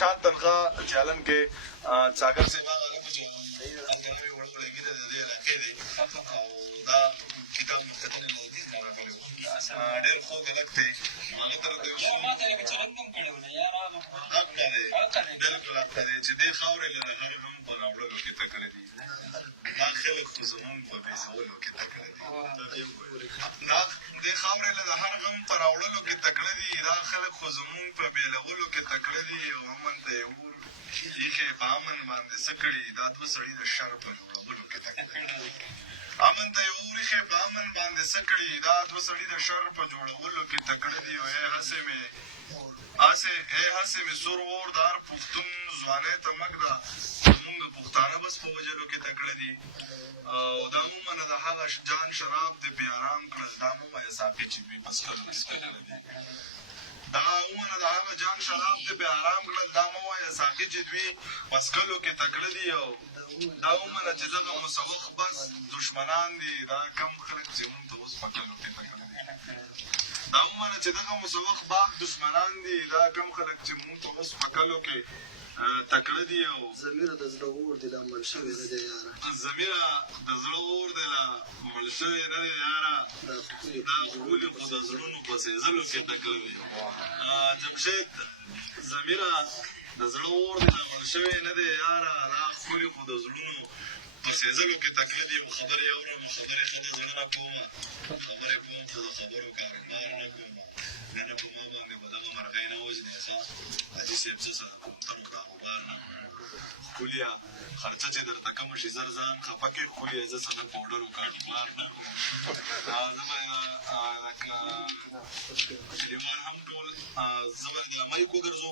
شان تنخوا چالن کې څاګر صاحب هغه هلکه چې هلته نوې وړه وړه ګیده د دې علاقې دی او دا کتاب مختتن الحدیث نه راغلی و ډېر خوږ هلک دی هغه ته راته بلکل حق دی چې دې خاورې له د هر غم په راوړلو کې تکړه دي دا خلک خو زمونږ په بېزولو کې تکړه دي دا دې خاورې له د هر غم په راوړلو کې تکړه دي دا خلک خو زمونږ په بېلولو کې تکړه دي او امن ته یې اور ایښې په امن باندې څه کړي دا دوه سړي د شر په جوړولو کې تکړه دي امن ته یې اور ایښې په امن باندې څه کړي دا دوه سړي د شر په جوړولو کې تکړه دي او هسې مې سور اور د هر پښتون ځوانۍ ته مګ ده زمونږ د پښتانه بس په وژلو کې تکړه دي او دا ومنه د هغه جان شراب دې پې ارام کړل دا مه وایه ساقي چې دوی په څښلو کې تکړه دي دا ومنه د هغه جان شراب دې پې ارام کړل دا مه وایه ساقي چې دوی په څښلو کې تکړه دي او دا ومنه چې دغه مسوخ بس دشمنان دي دا کم خلک چې مونږ ته اوس په کلو کې تکړه دي دا ومنه چې دغه مسوخ باغ دشمنان دي دا کم خلک چې مونږ ته اوس په کلو کې تکړه دي او ضمیره د زړه اور دی لا مړ شوی نه دی یاره ضمیره د زړه اور دی لا مړ شوی نه دی یاره دا ښکلي خو د زړونو په سېزلو کې تکړه دي جمشید ضمیره د زړه اور دی لا مړ شوی نه دی یاره دا ښکلي خو د زړونو په سېزلو کې تکړه دي او خبرې اورم خبرې ښه د زړه نه کومه خبرې کوم خو د خبرو کاروبار نه کومه نه نه په ما باندې به دغه مرغۍ نه وژنې ښه حاجي صاحب څه سره کومترو کاروبار نه ښکليه خرچه چې درته کمه شي زر ځان خفه کړې ښکليه زه څه د پوډرو کاروبار نه کوم زه به کلیوال هم ټول زه به د مایک وګرځوم